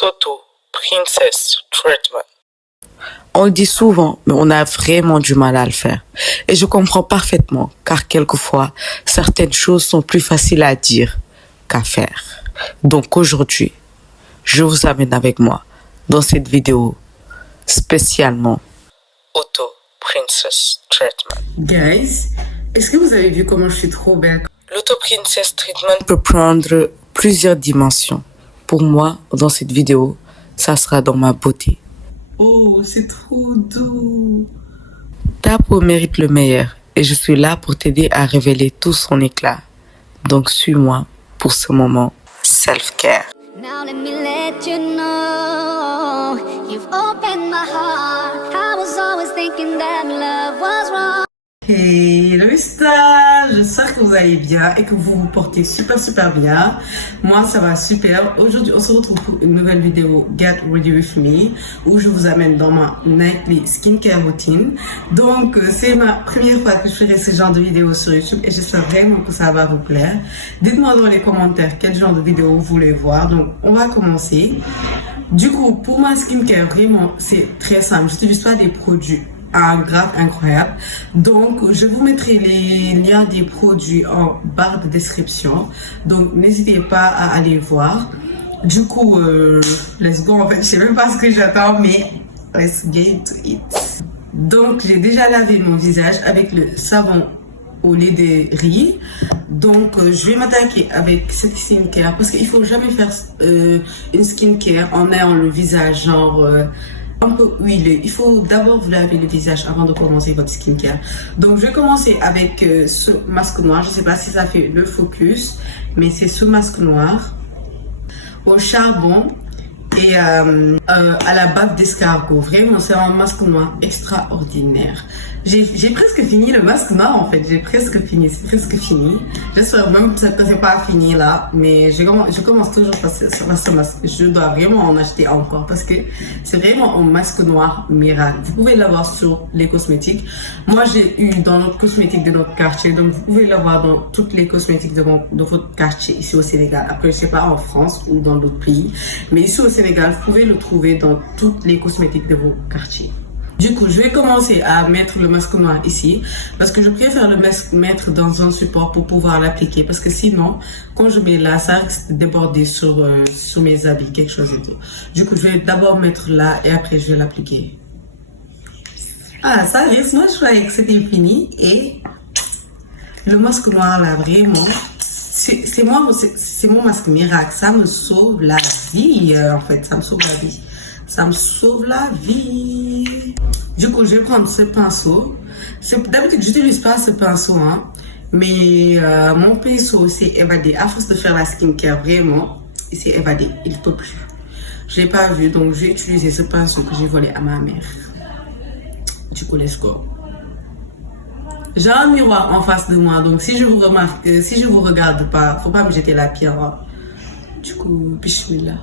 Photo Princess Treatment. On le dit souvent, mais on a vraiment du mal à le faire. Et je comprends parfaitement, car quelquefois, certaines choses sont plus faciles à dire qu'à faire. Donc aujourd'hui, je vous amène avec moi dans cette vidéo spécialement Auto Princess Treatment. Guys, est-ce que vous avez vu comment je suis trop belle? L'Auto Princess Treatment peut prendre plusieurs dimensions. Pour moi, dans cette vidéo, ça sera dans ma beauté. Oh, c'est trop doux. Ta peau mérite le meilleur et je suis là pour t'aider à révéler tout son éclat. Donc suis-moi pour ce moment self-care. Now let me let you know you've opened my heart. I was always thinking that love was wrong. Hey, le star, j'espère que vous allez bien et que vous vous portez super bien. Moi, ça va super. Aujourd'hui, on se retrouve pour une nouvelle vidéo Get Ready With Me où je vous amène dans ma nightly skincare routine. Donc, c'est ma première fois que je ferai ce genre de vidéo sur YouTube et j'espère vraiment que ça va vous plaire. Dites-moi dans les commentaires quel genre de vidéo vous voulez voir. Donc, on va commencer. Du coup, pour ma skincare, vraiment, c'est très simple. Je n'utilise pas des produits grave incroyable. Donc je vous mettrai les liens des produits en barre de description, donc n'hésitez pas à aller voir. Du coup let's go. En fait je sais même pas ce que j'attends, mais let's get to it. Donc j'ai déjà lavé mon visage avec le savon au lait de riz. Donc je vais m'attaquer avec cette skincare parce qu'il faut jamais faire une skincare en ayant le visage genre un peu huilé. Il faut d'abord vous laver le visage avant de commencer votre skincare. Donc je vais commencer avec ce masque noir. Je sais pas si ça fait le focus, mais c'est ce masque noir au charbon et à la bave d'escargot. Vraiment, c'est un masque noir extraordinaire. J'ai presque fini le masque noir en fait. J'ai presque fini, c'est presque fini. J'espère même que c'est pas fini là, mais je commence toujours par ce masque. Je dois vraiment en acheter encore parce que c'est vraiment un masque noir miracle. Vous pouvez l'avoir sur les cosmétiques. Moi, j'ai eu dans notre cosmétique de notre quartier, donc vous pouvez l'avoir dans toutes les cosmétiques de votre quartier ici au Sénégal. Après, je sais pas en France ou dans d'autres pays, mais ici au Sénégal, vous pouvez le trouver dans toutes les cosmétiques de vos quartiers. Du coup, je vais commencer à mettre le masque noir ici parce que je préfère le mettre dans un support pour pouvoir l'appliquer parce que sinon, quand je mets là, ça risque de déborder sur mes habits, quelque chose et tout. Du coup, je vais d'abord mettre là et après je vais l'appliquer. Ah, ça risque, moi je croyais que c'était fini et le masque noir là, vraiment, c'est mon masque miracle, ça me sauve la vie en fait, ça me sauve la vie. Ça me sauve la vie. Du coup, je vais prendre ce pinceau. D'habitude, je n'utilise pas ce pinceau, hein. Mais mon pinceau s'est évadé. À force de faire la skincare, vraiment, il s'est évadé. Il ne peut plus. Je ne l'ai pas vu, donc je vais utiliser ce pinceau que j'ai volé à ma mère. Du coup, let's go. J'ai un miroir en face de moi, donc si je vous remarque, si je vous regarde pas, faut pas me jeter la pierre. Hein. Du coup, bismillah.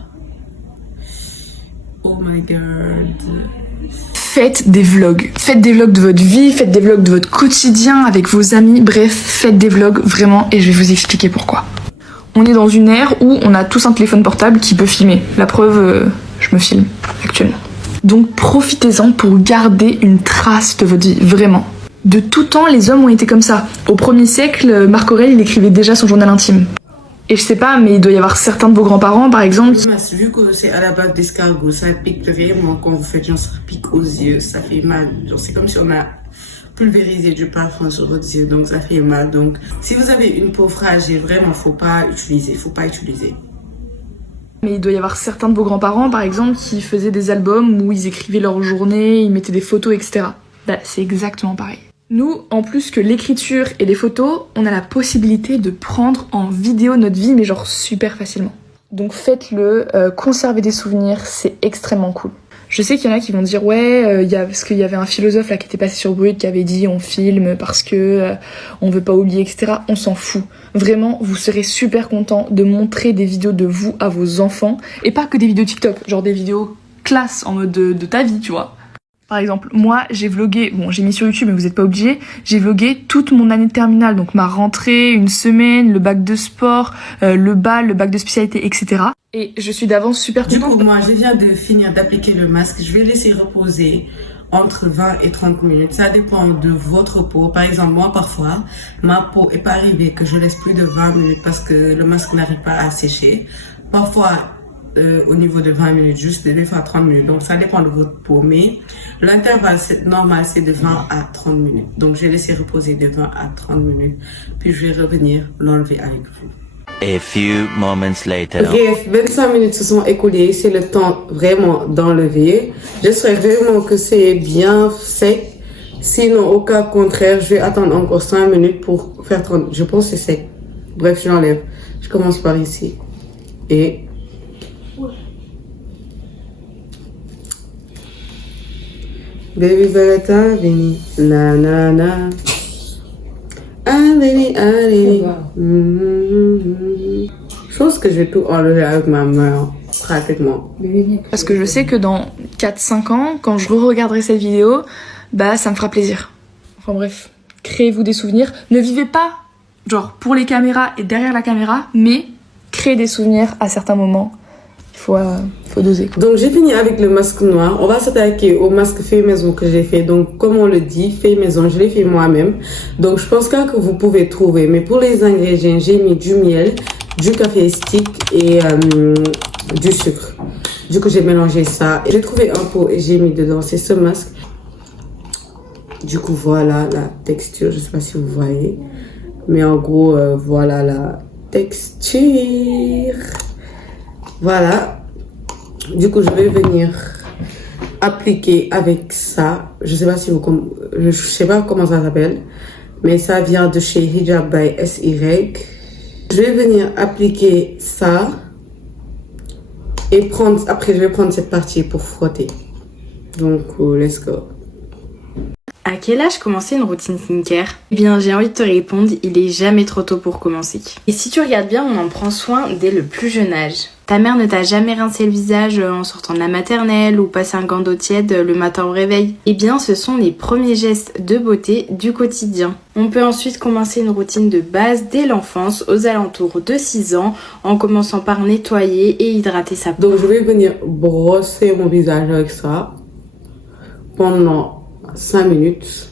Oh my god. Faites des vlogs. Faites des vlogs de votre vie, faites des vlogs de votre quotidien avec vos amis. Bref, faites des vlogs vraiment et je vais vous expliquer pourquoi. On est dans une ère où on a tous un téléphone portable qui peut filmer. La preuve, je me filme actuellement. Donc profitez-en pour garder une trace de votre vie, vraiment. De tout temps, les hommes ont été comme ça. Au 1er siècle, Marc Aurèle, il écrivait déjà son journal intime. Et je sais pas, mais il doit y avoir certains de vos grands-parents, par exemple. Vu que c'est à la base d'escargot, ça pique vraiment quand vous faites genre ça pique aux yeux, ça fait mal. Genre c'est comme si on a pulvérisé du parfum sur votre yeux, donc ça fait mal. Donc si vous avez une peau fragile, vraiment faut pas utiliser. Mais il doit y avoir certains de vos grands-parents, par exemple, qui faisaient des albums où ils écrivaient leur journée, ils mettaient des photos, etc. Bah, c'est exactement pareil. Nous, en plus que l'écriture et les photos, on a la possibilité de prendre en vidéo notre vie, mais genre super facilement. Donc faites-le, conservez des souvenirs, c'est extrêmement cool. Je sais qu'il y en a qui vont dire ouais, parce qu'il y avait un philosophe là qui était passé sur Brut qui avait dit on filme parce que on veut pas oublier, etc. On s'en fout. Vraiment, vous serez super content de montrer des vidéos de vous à vos enfants et pas que des vidéos TikTok, genre des vidéos classe en mode de ta vie, tu vois. Par exemple, moi, j'ai vlogué, bon, j'ai mis sur YouTube, mais vous n'êtes pas obligés, j'ai vlogué toute mon année de terminale, donc ma rentrée, une semaine, le bac de sport, le bal, le bac de spécialité, etc. Et je suis d'avance super Du contente. coup, moi, je viens de finir d'appliquer le masque. Je vais laisser reposer entre 20 et 30 minutes. Ça dépend de votre peau. Par exemple, moi, parfois, ma peau est pas arrivée que je laisse plus de 20 minutes parce que le masque n'arrive pas à sécher. Parfois, au niveau de 20 minutes, juste des fois 30 minutes. Donc, ça dépend de votre peau. Mais l'intervalle normal, c'est de 20 à 30 minutes. Donc, je vais laisser reposer de 20 à 30 minutes. Puis, je vais revenir l'enlever avec vous. A few moments later. Bref, 25 minutes se sont écoulées. C'est le temps vraiment d'enlever. J'espère vraiment que c'est bien sec. Sinon, au cas contraire, je vais attendre encore 5 minutes pour faire 30. Je pense que c'est sec. Bref, je l'enlève. Je commence par ici. Et... Baby Beretta, Vini, na na na. Allez, allez. Je pense que je vais tout enlever avec ma main, pratiquement. Parce que je sais que dans 4-5 ans, quand je re-regarderai cette vidéo, bah ça me fera plaisir. Enfin bref, créez-vous des souvenirs. Ne vivez pas, genre, pour les caméras et derrière la caméra, mais créez des souvenirs à certains moments. Il faut doser, quoi. Donc j'ai fini avec le masque noir. On va s'attaquer au masque fait maison que j'ai fait. Donc comme on le dit, fait maison, je l'ai fait moi-même. Donc je pense pas que vous pouvez trouver. Mais pour les ingrédients, j'ai mis du miel, du café stick et du sucre. Du coup j'ai mélangé ça. J'ai trouvé un pot et j'ai mis dedans. C'est ce masque. Du coup voilà la texture. Je sais pas si vous voyez. Mais en gros voilà la texture. Voilà, du coup je vais venir appliquer avec ça. Je sais pas si je sais pas comment ça s'appelle, mais ça vient de chez Hijab by SY. Je vais venir appliquer ça et après je vais prendre cette partie pour frotter. Donc let's go. À quel âge commencer une routine skincare? Eh bien, j'ai envie de te répondre, il est jamais trop tôt pour commencer. Et si tu regardes bien, on en prend soin dès le plus jeune âge. Ta mère ne t'a jamais rincé le visage en sortant de la maternelle ou passé un gant d'eau tiède le matin au réveil? Eh bien, ce sont les premiers gestes de beauté du quotidien. On peut ensuite commencer une routine de base dès l'enfance, aux alentours de 6 ans, en commençant par nettoyer et hydrater sa peau. Donc je vais venir brosser mon visage avec ça pendant 5 minutes.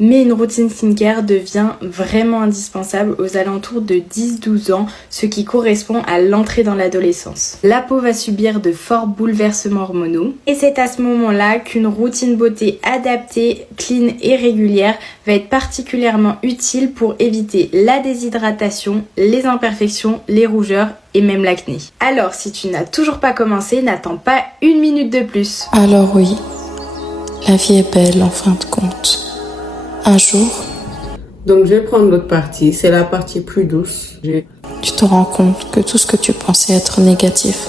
Mais une routine skincare devient vraiment indispensable aux alentours de 10-12 ans, ce qui correspond à l'entrée dans l'adolescence. La peau va subir de forts bouleversements hormonaux et c'est à ce moment-là qu'une routine beauté adaptée, clean et régulière va être particulièrement utile pour éviter la déshydratation, les imperfections, les rougeurs et même l'acné. Alors si tu n'as toujours pas commencé, n'attends pas 1 minute de plus. Alors oui, la vie est belle en fin de compte. Un jour, Donc je vais prendre l'autre partie, c'est la partie plus douce. tu te rends compte que tout ce que tu pensais être négatif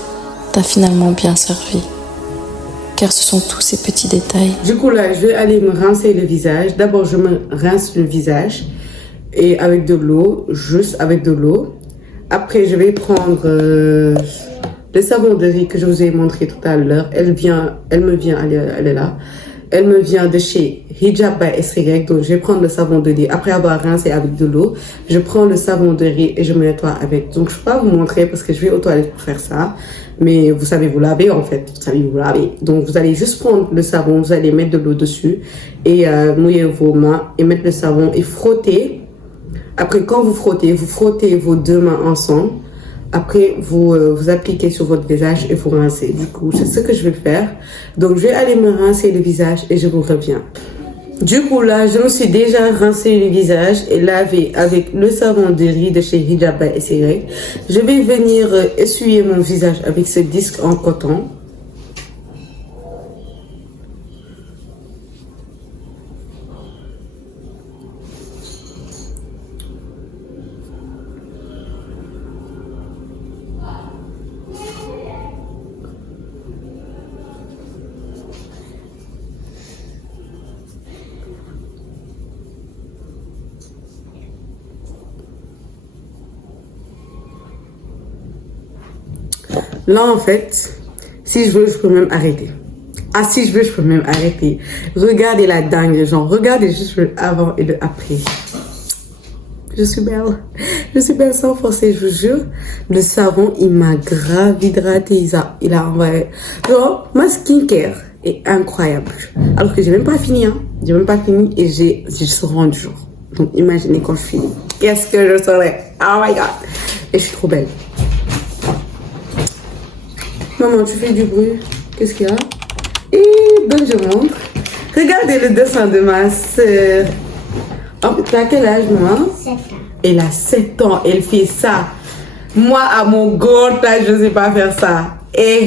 t'a finalement bien servi. Car ce sont tous ces petits détails. Du coup là, je vais aller me rincer le visage. D'abord, je me rince le visage et avec de l'eau, juste avec de l'eau. Après, je vais prendre le savon de riz que je vous ai montré tout à l'heure. Elle est là. Elle me vient de chez Hijab by SY. Donc, je vais prendre le savon de riz. Après avoir rincé avec de l'eau, je prends le savon de riz et je me nettoie avec. Donc, je ne peux pas vous montrer parce que je vais aux toilettes pour faire ça. Mais vous savez vous laver en fait. Vous savez vous laver. Donc, vous allez juste prendre le savon, vous allez mettre de l'eau dessus et mouiller vos mains et mettre le savon et frotter. Après, quand vous frottez vos 2 mains ensemble. Après, vous appliquez sur votre visage et vous rincez. Du coup, c'est ce que je vais faire. Donc, je vais aller me rincer le visage et je vous reviens. Du coup, là, je me suis déjà rincé le visage et lavé avec le savon de riz de chez Hijab by SY. Je vais venir essuyer mon visage avec ce disque en coton. Là, en fait, si je veux, je peux même arrêter. Ah, si je veux, je peux même arrêter. Regardez la dingue, genre, regardez juste le avant et le après. Je suis belle. Je suis belle sans forcer, je vous jure. Le savon, il m'a grave hydraté. Il a envoyé. Genre, ma skincare est incroyable. Alors que j'ai même pas fini, hein. J'ai même pas fini et je serai rendu jour. Donc, imaginez quand je finis. Qu'est-ce que je serai? Oh my god. Et je suis trop belle. Maman, tu fais du bruit. Qu'est-ce qu'il y a? Et donc, je montre. Regardez le dessin de ma sœur. Oh, t'as quel âge, moi? 7 ans. Elle a 7 ans, elle fait ça. Moi, à mon grand âge, je sais pas faire ça. Et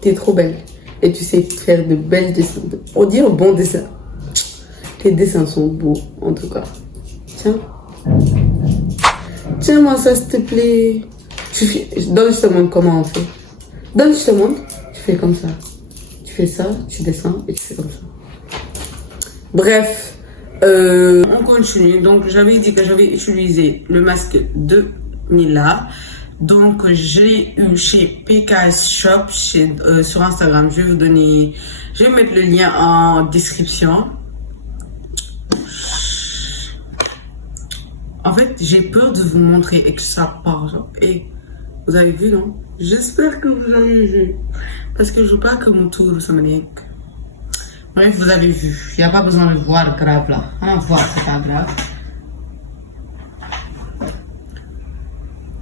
t'es trop belle. Et tu sais faire de belles dessins. On dit un bon dessin. Tes dessins sont beaux, en tout cas. Tiens. Tiens-moi ça, s'il te plaît. Donne, je te montre comment on fait. Donne, je te montre. Tu fais comme ça. Tu fais ça, tu descends et tu fais comme ça. Bref. On continue. Donc, j'avais dit que j'avais utilisé le masque de Nila. Donc, j'ai eu chez PKS Shop sur Instagram. Je vais mettre le lien en description. En fait, j'ai peur de vous montrer et que ça part. Genre. Et vous avez vu, non? J'espère que vous avez vu. Parce que je veux pas que mon tour, ça me. Bref, vous avez vu. Il n'y a pas besoin de voir grave là. Hein, voir, c'est pas grave.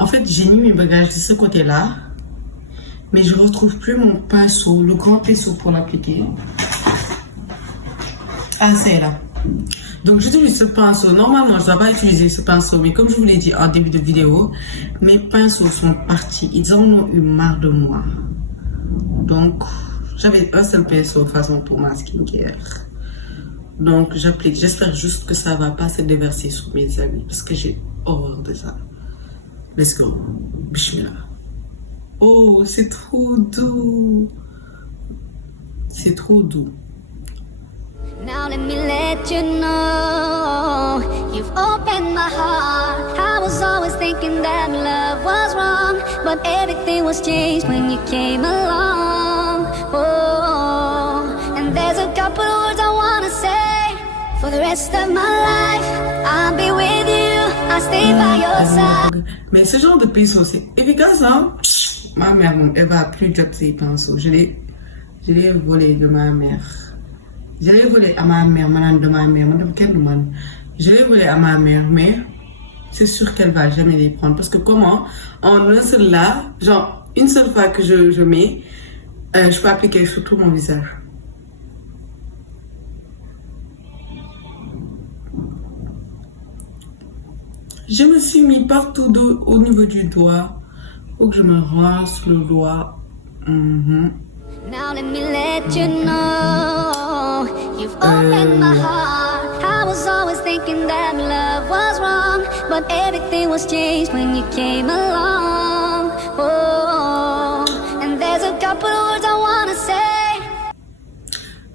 En fait, j'ai mis mes bagages de ce côté-là. Mais je retrouve plus mon pinceau, le grand pinceau pour l'appliquer. Ah, c'est là. Donc, j'utilise ce pinceau. Normalement, je ne dois pas utiliser ce pinceau. Mais comme je vous l'ai dit en début de vidéo, mes pinceaux sont partis. Ils en ont eu marre de moi. Donc, j'avais un seul pinceau de façon pour ma skincare. Donc, j'applique. J'espère juste que ça ne va pas se déverser sur mes amis. Parce que j'ai horreur de ça. Let's go. Bismillah. Oh, c'est trop doux. C'est trop doux. Now let me let you know you've opened my heart. I was always thinking that love was wrong, but everything was changed when you came along. Oh, and there's a couple of words I wanna say. For the rest of my life, I'll be with you. I'll stay by your side. Mais ce genre de pinceau, c'est efficace, hein? Ma mère, elle va plus job ces pinceaux. Je l'ai volé de ma mère. Je l'ai volé à ma mère, madame de ma mère, madame Kenduman. Je l'ai volé à ma mère, mais c'est sûr qu'elle va jamais les prendre. Parce que comment? En un seul là, genre, une seule fois que je mets, je peux appliquer sur tout mon visage. Je me suis mis partout au niveau du doigt. Faut que je me rince le doigt. Now let me let you know you've opened my heart. I was always thinking that love was wrong, but everything was changed when you came along. Oh, and there's a couple of words I wanna say.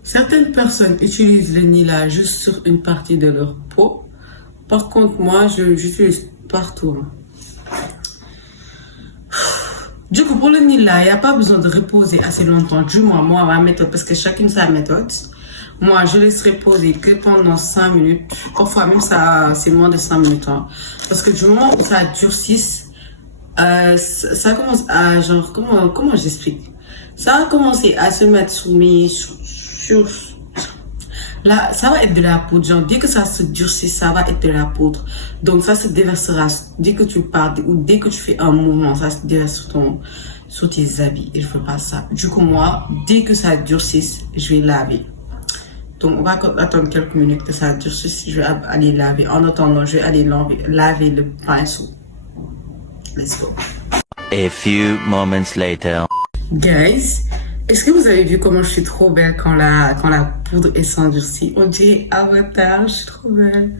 Certaines personnes utilisent le Nila juste sur une partie de leur peau. Par contre, moi, j'utilise partout. Du coup, pour le Nila, il n'y a pas besoin de reposer assez longtemps. Du moins, moi, ma méthode, parce que chacune sa méthode. Moi, je laisse reposer que pendant 5 minutes. Parfois, même ça, c'est moins de 5 minutes. Hein. Parce que du moment où ça durcisse, ça commence à, genre, comment j'explique? Ça a commencé à se mettre sous mes, là, ça va être de la poudre. Genre, dès que ça se durcit, ça va être de la poudre. Donc, ça se déversera dès que tu pars ou dès que tu fais un mouvement, ça se déverse sur tes habits. Et je veux pas ça. Du coup, moi, dès que ça durcisse, je vais laver. Donc, on va attendre quelques minutes que ça durcisse. Je vais aller laver. En attendant, je vais aller laver le pinceau. Let's go. A few moments later. Guys, est-ce que vous avez vu comment je suis trop belle quand la poudre est s'endurcie? On dirait Avatar, je suis trop belle.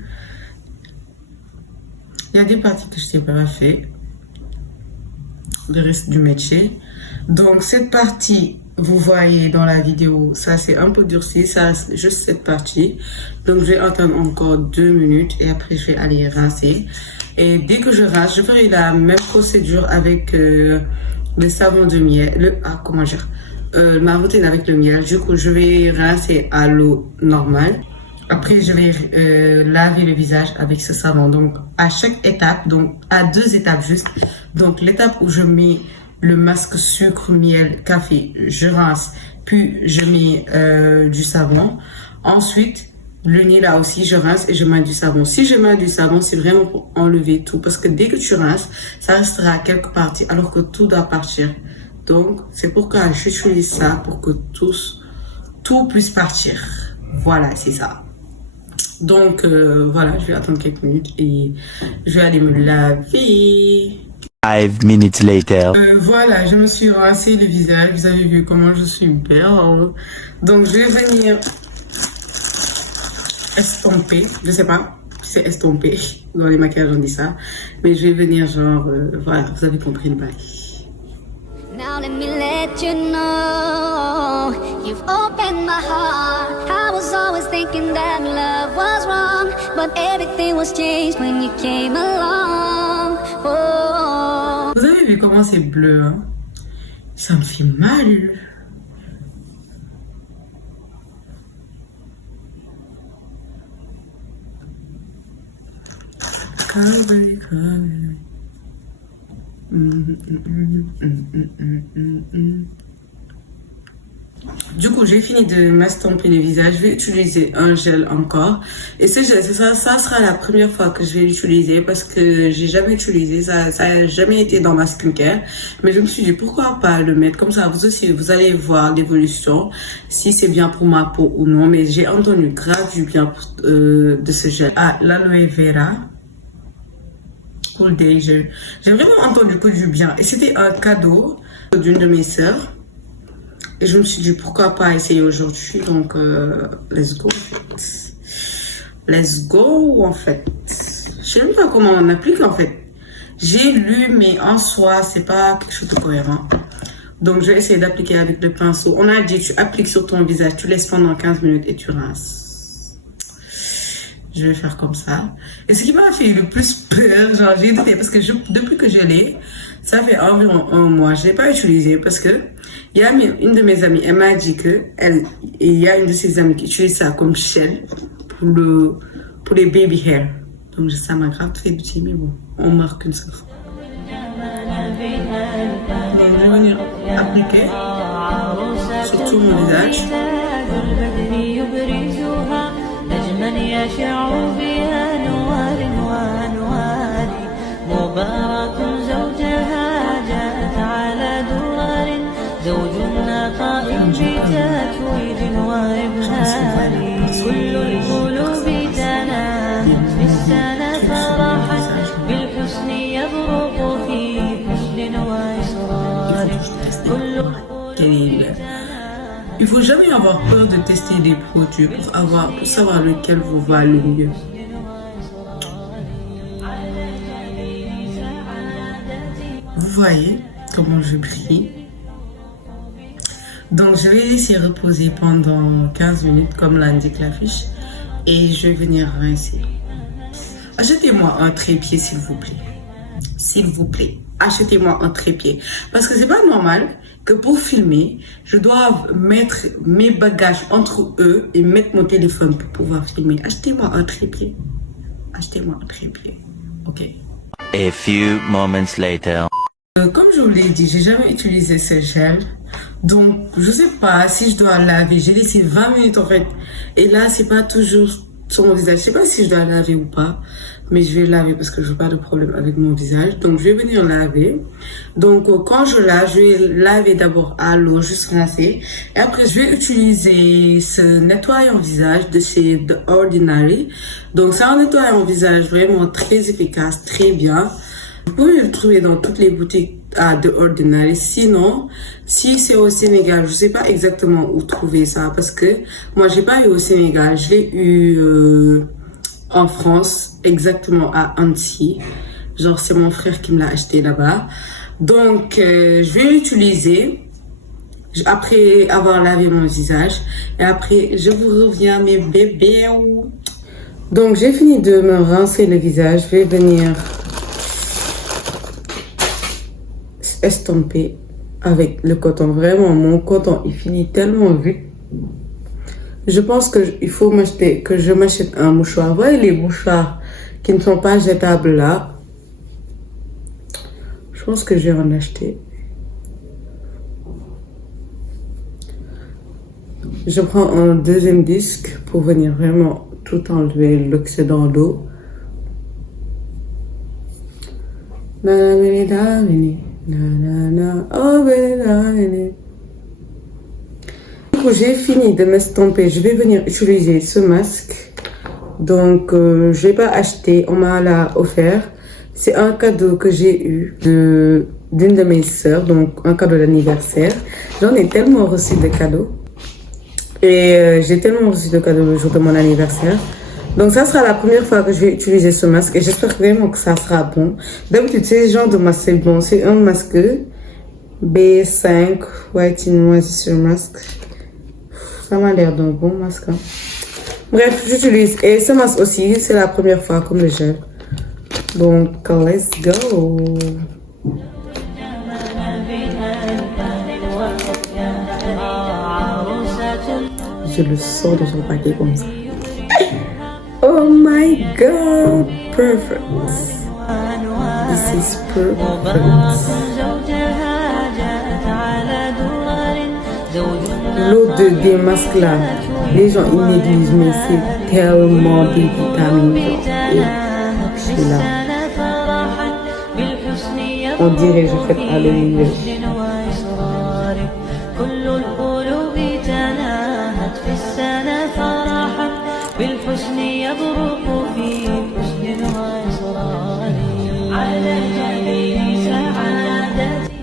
Il y a des parties que je n'ai pas fait. Le reste du métier. Donc cette partie, vous voyez dans la vidéo, ça c'est un peu durci, ça reste juste cette partie. Donc je vais attendre encore 2 minutes et après je vais aller rincer. Et dès que je rince, je ferai la même procédure avec le savon de miel, comment dire, ma routine avec le miel. Du coup, je vais rincer à l'eau normale. Après, je vais laver le visage avec ce savon. Donc, à chaque étape, donc à 2 étapes juste. Donc, l'étape où je mets le masque sucre, miel, café, je rince, puis je mets du savon. Ensuite, le nez là aussi, je rince et je mets du savon. Si je mets du savon, c'est vraiment pour enlever tout. Parce que dès que tu rinces, ça restera à quelques parties alors que tout doit partir. Donc, c'est pourquoi j'utilise ça pour que tout puisse partir. Voilà, c'est ça. Donc, voilà, je vais attendre quelques minutes et je vais aller me laver. 5 minutes later. Voilà, je me suis rincé le visage. Vous avez vu comment je suis belle. Donc, je vais venir estomper. Je sais pas si c'est estomper. Dans les maquillages, on dit ça. Mais je vais venir genre, voilà, vous avez compris le bail. Now let me let you know you've opened my heart. I was always thinking that love was wrong, but everything was changed when you came along. Oh. Vous avez vu comment c'est bleu, hein? Ça me fait mal. Du coup, j'ai fini de m'estomper le visage. Je vais utiliser un gel encore. Et ce gel, ça sera la première fois que je vais l'utiliser parce que j'ai jamais utilisé. Ça a jamais été dans ma skincare. Mais je me suis dit, pourquoi pas le mettre comme ça. Vous aussi, vous allez voir l'évolution. Si c'est bien pour ma peau ou non. Mais j'ai entendu grave du bien de ce gel. Ah, l'aloe vera. Cool Day. J'ai vraiment entendu que du bien. Et c'était un cadeau d'une de mes sœurs. Et je me suis dit, pourquoi pas essayer aujourd'hui. Donc, let's go. Let's go, en fait. Je sais même pas comment on applique, en fait. J'ai lu, mais en soi, c'est pas quelque chose de cohérent. Donc, je vais essayer d'appliquer avec le pinceau. On a dit, tu appliques sur ton visage, tu laisses pendant 15 minutes et tu rinces. Je vais faire comme ça. Et ce qui m'a fait le plus peur, genre j'ai douté parce que depuis que je l'ai, ça fait environ 1 mois. Je l'ai pas utilisé parce que il y a une de mes amies, elle m'a dit que il y a une de ses amies qui utilise ça comme shell pour les baby hair. Donc ça m'a grave fait petit, mais bon, on marque une seule fois. Donc je vais venir appliquer sur tout mon visage. من يشع بها نوار وانوار مبارك زوجها جاءت على درار زوج عطاء بتكويد وابهار كل القلوب تنام في السنة فرحا بالحسن يبرق في حسن وإصرار كل القلوب. Il faut jamais avoir peur de tester des produits pour savoir lequel vous va le mieux. Vous voyez comment je brille. Donc je vais laisser reposer pendant 15 minutes comme l'indique l'affiche et je vais venir rincer. Achetez-moi un trépied s'il vous plaît. S'il vous plaît, achetez-moi un trépied. Parce que c'est pas normal que pour filmer, je dois mettre mes bagages entre eux et mettre mon téléphone pour pouvoir filmer. Achetez-moi un trépied. Achetez-moi un trépied. Ok. A few moments later. Comme je vous l'ai dit, j'ai jamais utilisé ce gel. Donc, je sais pas si je dois laver. J'ai laissé 20 minutes en fait. Et là, c'est pas toujours sur mon visage. Je sais pas si je dois laver ou pas. Mais je vais laver parce que je n'ai pas de problème avec mon visage. Donc, je vais venir laver. Donc, quand je lave, je vais laver d'abord à l'eau, juste rincer. Et après, je vais utiliser ce nettoyant visage de chez The Ordinary. Donc, c'est un nettoyant visage vraiment très efficace, très bien. Vous pouvez le trouver dans toutes les boutiques à The Ordinary. Sinon, si c'est au Sénégal, je sais pas exactement où trouver ça. Parce que moi, j'ai pas eu au Sénégal. Je l'ai eu en France, exactement à Annecy. Genre, c'est mon frère qui me l'a acheté là-bas. Donc, je vais l'utiliser après avoir lavé mon visage. Et après, je vous reviens, mes bébés. Donc, j'ai fini de me rincer le visage. Je vais venir estomper avec le coton. Vraiment, mon coton, il finit tellement vite. Je pense que je m'achète un mouchoir. Vous voyez les mouchoirs qui ne sont pas jetables là. Je pense que je vais en acheter. Je prends un deuxième disque pour venir vraiment tout enlever l'excédent d'eau. Du coup, j'ai fini de m'estomper. Je vais venir utiliser ce masque. Donc, je l'ai pas acheté. On m'a l'a offert. C'est un cadeau que j'ai eu d'une de mes sœurs. Donc, un cadeau d'anniversaire. J'en ai tellement reçu de cadeaux. Et j'ai tellement reçu de cadeaux le jour de mon anniversaire. Donc ça sera la première fois que je vais utiliser ce masque. Et j'espère vraiment que ça sera bon. D'habitude, c'est ce genre de masque, c'est bon. C'est un masque B5 White Moisture Mask. Ça m'a l'air d'un bon masque. Hein. Bref, j'utilise. Et ce masque aussi, c'est la première fois comme le gel. Donc, let's go. Je le sors de son paquet comme ça. Oh my god, perfect. This is perfect. L'eau des masques là, les gens ils négligent, mais c'est tellement de vitamines. Et là, on dirait je fais Halloween. بالحسن يبرق في حسن وإصرار على جبين سعادتي.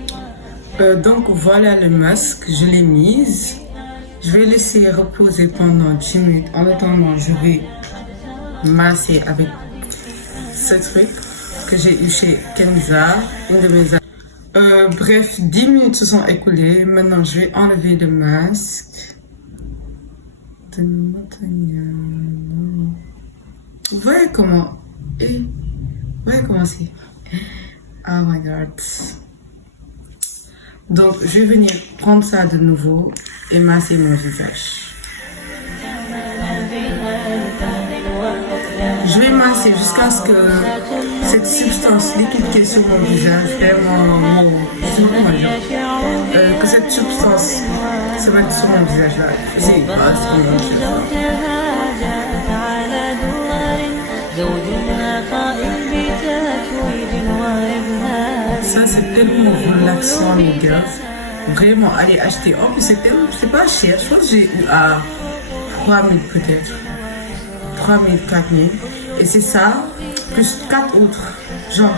Donc voilà le masque, je l'ai mise. Je vais laisser reposer pendant 10 minutes. En attendant, je vais masser avec ce truc que j'ai eu chez Kenza, une de mes amies. Bref, 10 minutes se sont écoulées. Maintenant, je vais enlever le masque. Vous voyez comment c'est. Oh my god. Donc je vais venir prendre ça de nouveau et masser mon visage. Je vais masser jusqu'à ce que cette substance liquide qui est sur mon visage, vraiment, que cette substance se mette sur mon visage là. C'est pas sur mon visage. Ça c'est tellement relaxant les gars. Vraiment, allez acheter. En plus c'est pas cher. Je pense que j'ai eu à 3000 peut-être. 3000, 4000. Et c'est ça, plus 4 autres. Genre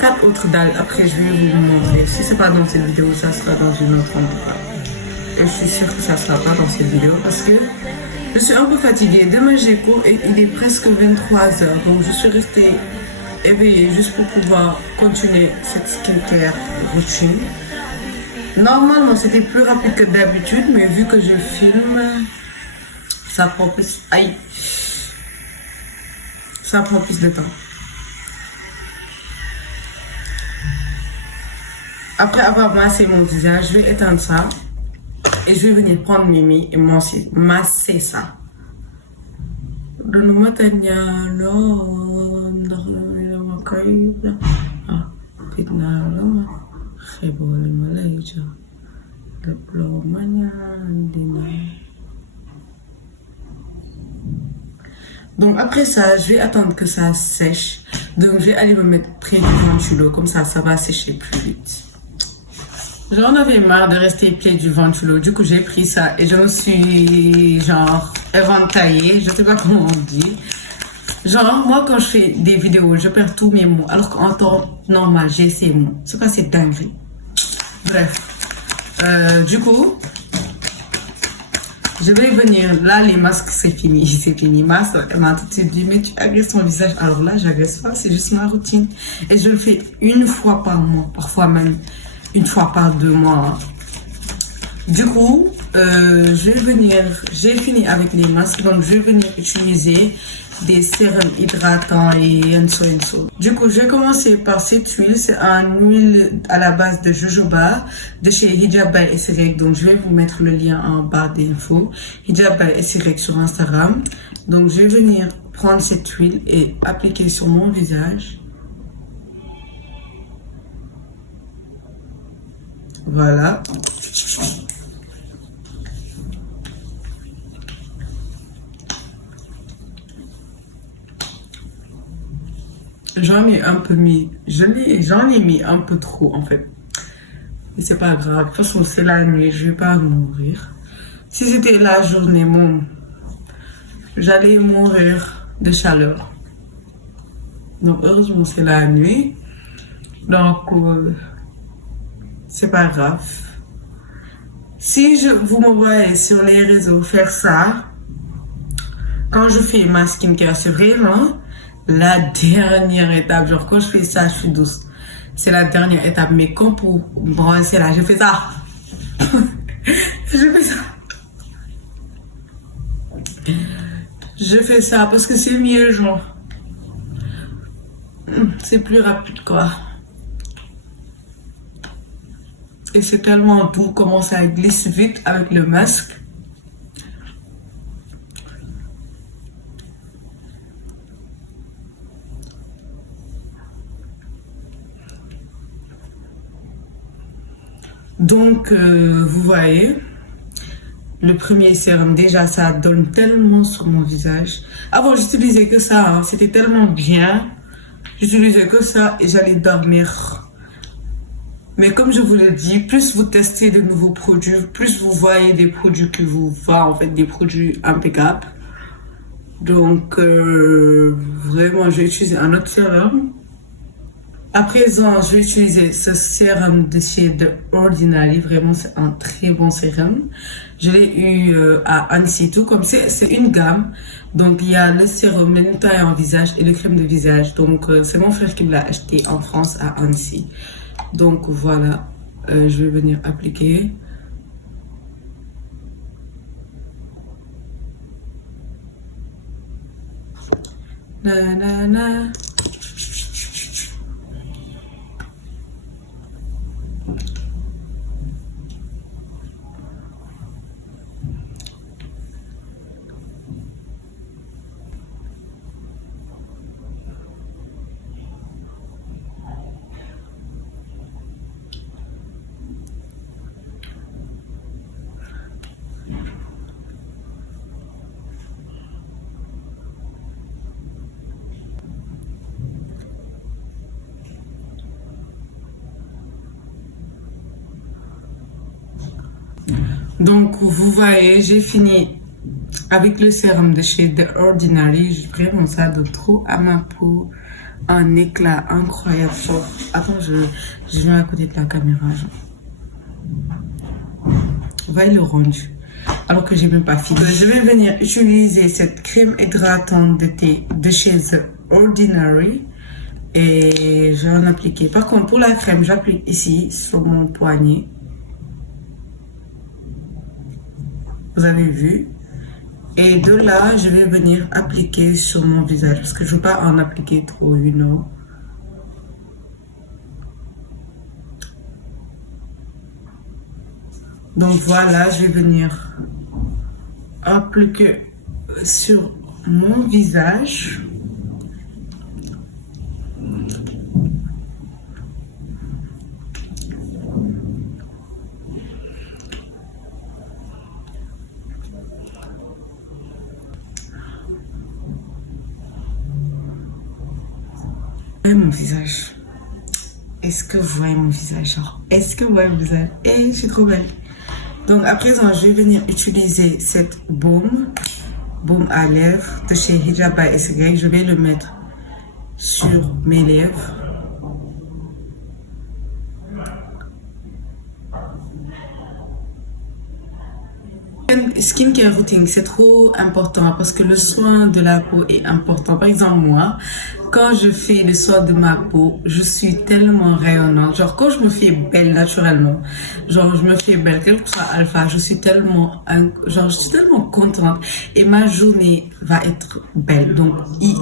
4 autres dalles. Après je vais vous montrer. Si c'est pas dans cette vidéo, ça sera dans une autre endroit. Et je suis sûre que ça sera pas dans cette vidéo parce que je suis un peu fatiguée. Demain j'ai cours et il est presque 23h. Donc je suis restée éveillée juste pour pouvoir continuer cette skincare routine. Normalement c'était plus rapide que d'habitude, mais vu que je filme, ça prend plus. Aïe! Ça prend plus de temps. Après avoir massé mon visage, je vais éteindre ça. Et je vais venir prendre Mimi et masser ça. Donc après ça, je vais attendre que ça sèche. Donc je vais aller me mettre près du ventilo, comme ça va sécher plus vite. J'en avais marre de rester près du ventilo, du coup j'ai pris ça et je me suis genre éventaillée, je sais pas comment on dit. Genre moi quand je fais des vidéos, je perds tous mes mots, alors qu'en temps normal j'ai ces mots. C'est quoi cette dinguerie? Bref, du coup, je vais venir, là les masques c'est fini, ma soeur, elle m'a tout de suite dit mais tu agresses ton visage, alors là j'agresse pas, c'est juste ma routine. Et je le fais une fois par mois, parfois même une fois par 2 mois. Du coup, je vais venir, j'ai fini avec les masques, donc je vais venir utiliser des sérums hydratants et un so. Du coup, je vais commencer par cette huile. C'est une huile à la base de jojoba de chez Hijab by Esirek. Donc, je vais vous mettre le lien en barre d'infos. Hijab by Esirek sur Instagram. Donc, je vais venir prendre cette huile et appliquer sur mon visage. Voilà. J'en ai mis un peu trop en fait. Mais c'est pas grave. De toute façon, c'est la nuit, je vais pas mourir. Si c'était la journée, j'allais mourir de chaleur. Donc, heureusement, c'est la nuit. Donc, c'est pas grave. Si vous me voyez sur les réseaux faire ça, quand je fais ma skincare, c'est vraiment la dernière étape. Genre, quand je fais ça, je suis douce. C'est la dernière étape. Mais quand pour brosser là, je fais ça. Je fais ça. Je fais ça parce que c'est mieux, genre. C'est plus rapide, quoi. Et c'est tellement doux comment ça glisse vite avec le masque. Donc, vous voyez, le premier sérum, déjà, ça donne tellement sur mon visage. Avant, j'utilisais que ça, hein, c'était tellement bien. J'utilisais que ça et j'allais dormir. Mais comme je vous l'ai dit, plus vous testez de nouveaux produits, plus vous voyez des produits qui vous vont, en fait, des produits impeccables. Donc, vraiment, je vais utiliser un autre sérum. À présent, je vais utiliser ce sérum de chez The Ordinary. Vraiment, c'est un très bon sérum. Je l'ai eu à Annecy, tout comme c'est une gamme. Donc, il y a le sérum, le nettoyant visage et le crème de visage. Donc, c'est mon frère qui me l'a acheté en France à Annecy. Donc, voilà. Je vais venir appliquer. Na, na, na. Donc, vous voyez, j'ai fini avec le sérum de chez The Ordinary. Vraiment, ça donne trop à ma peau un éclat incroyable. Attends, je viens à côté de la caméra. Vous voyez l'orange, alors que j'ai même pas fini. Je vais venir utiliser cette crème hydratante de thé de chez The Ordinary. Et je vais en appliquer. Par contre, pour la crème, j'applique ici, sur mon poignet. Vous avez vu. Et de là, je vais venir appliquer sur mon visage. Parce que je ne veux pas en appliquer trop, you know. Donc voilà, je vais venir appliquer sur mon visage. Mon visage. Est-ce que vous voyez mon visage? Est-ce que vous voyez mon visage? Et je suis trop belle. Donc à présent, je vais venir utiliser cette baume à lèvres de chez Hijab by Esirek. Je vais le mettre sur mes lèvres. Skincare routine, c'est trop important parce que le soin de la peau est important. Par exemple, moi, quand je fais le soin de ma peau, je suis tellement rayonnante. Genre, quand je me fais belle naturellement, genre, je me fais belle, quel que soit alpha, je suis tellement, je suis tellement contente et ma journée va être belle. Donc,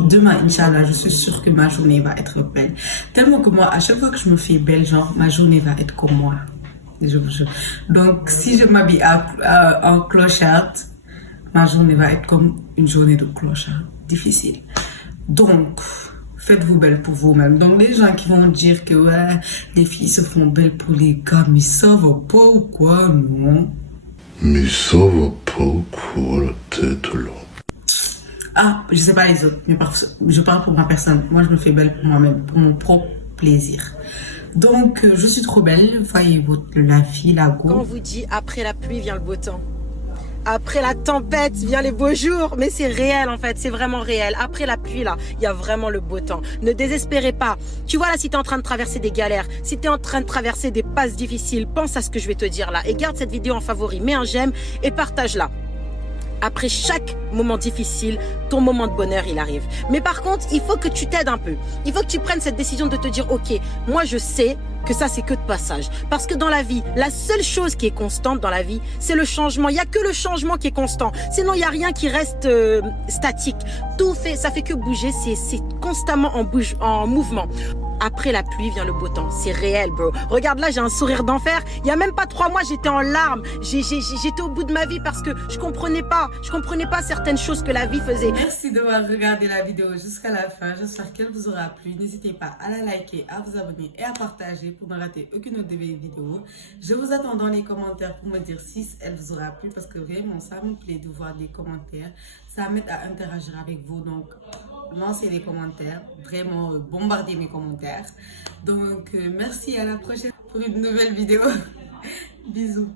demain, Inch'Allah, je suis sûre que ma journée va être belle. Tellement que moi, à chaque fois que je me fais belle, genre, ma journée va être comme moi. Donc, si je m'habille en clochard, ma journée va être comme une journée de clochard. Difficile. Donc, faites-vous belle pour vous-même. Donc, les gens qui vont dire que ouais, les filles se font belles pour les gars, mais ça va pas ou quoi, non? Mais ça va pas ou quoi, la tête là? Ah, je sais pas les autres, mais je parle pour ma personne. Moi, je me fais belle pour moi-même, pour mon propre plaisir. Donc, je suis trop belle. Voyez la vie, la go. Quand on vous dit après la pluie vient le beau temps. Après la tempête vient les beaux jours, mais c'est réel en fait, c'est vraiment réel. Après la pluie là, il y a vraiment le beau temps. Ne désespérez pas. Tu vois là, si tu es en train de traverser des galères, si tu es en train de traverser des passes difficiles, pense à ce que je vais te dire là et garde cette vidéo en favori, mets un j'aime et partage-la. Après chaque moment difficile, ton moment de bonheur, il arrive. Mais par contre, il faut que tu t'aides un peu. Il faut que tu prennes cette décision de te dire, ok, moi je sais que ça c'est que de passage. Parce que dans la vie, la seule chose qui est constante dans la vie, c'est le changement. Il n'y a que le changement qui est constant. Sinon, il n'y a rien qui reste statique. Ça fait que bouger, c'est constamment en mouvement. Après la pluie vient le beau temps. C'est réel, bro. Regarde là, j'ai un sourire d'enfer. Il y a même pas 3 mois, j'étais en larmes. J'étais au bout de ma vie parce que je comprenais pas certaines choses que la vie faisait. Merci d'avoir regardé la vidéo jusqu'à la fin. J'espère qu'elle vous aura plu. N'hésitez pas à la liker, à vous abonner et à partager pour ne rater aucune autre de mes vidéos. Je vous attends dans les commentaires pour me dire si elle vous aura plu parce que vraiment, ça me plaît de voir des commentaires. Ça m'aide à interagir avec vous. Donc, lancez les commentaires. Vraiment, bombardez mes commentaires. Donc, merci. À la prochaine pour une nouvelle vidéo. Bisous.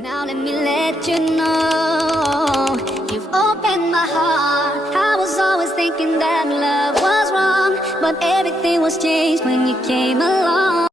Now let me let you know you've opened my heart. I was always thinking that love was wrong, but everything was changed when you came along.